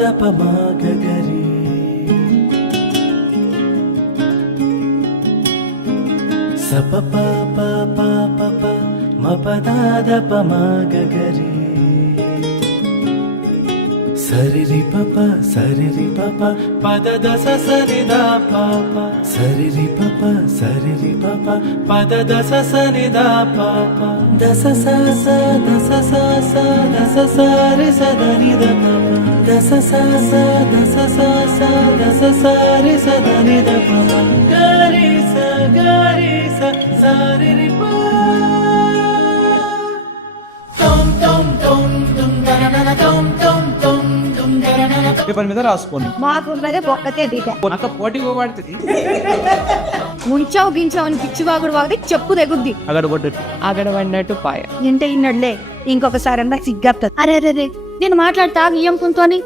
మపదాదపమాగరి సపప మపదాదపమాగరి సరిరి పప పదదస సరిదా పాప సరిరి పప పదదస సరిదా పాప దస స దస సారి సదనిద పప దస స దస సారి సదనిద పప గరి స సరిరి ప tom tom tom dum dana tom tom tom dum dana paper మీద రాసుకోండి. మాకు ఉన్నదే ఒక్కతే తీట నాతో పోటీ పోబడుతుంది. ముంచావు గించావు అని పిచ్చివాగుడు వాగితే చెప్పు తెగుద్ది. అగడబడినట్టు పాయ ఇంటే ఇన్నడులే ఇంకొకసారి అన్నా సిగ్గేస్తుంది. అరే నేను మాట్లాడతా ఇయ్యం కుంతోని